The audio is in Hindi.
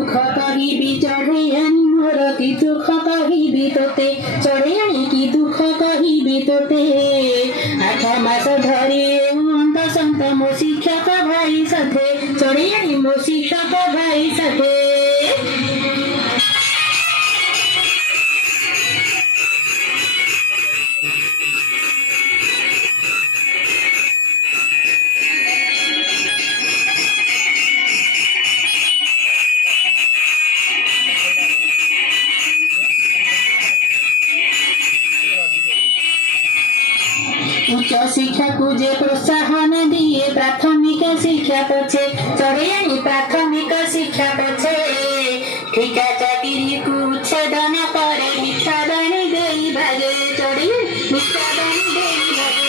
दुख कहिबी चढ़ैयानी मोर कि दुख कहिबी तोते चढ़ैयानी कि दुख कहिबी तोते 8 मास धरी अंत संत मो शिक्षक भाई साथे चढ़ैयानी मो शिक्षक भाई साथे उच्च शिक्षा को जे प्रोत्साहन दिए प्राथमिक शिक्षा पछे चढ़ैयानी प्राथमिक शिक्षा पछे ठिका चाकरी को छेदन करे मिथ्या बाणी देई भागे चढ़ैयानी मिथ्या बाणी देई भागे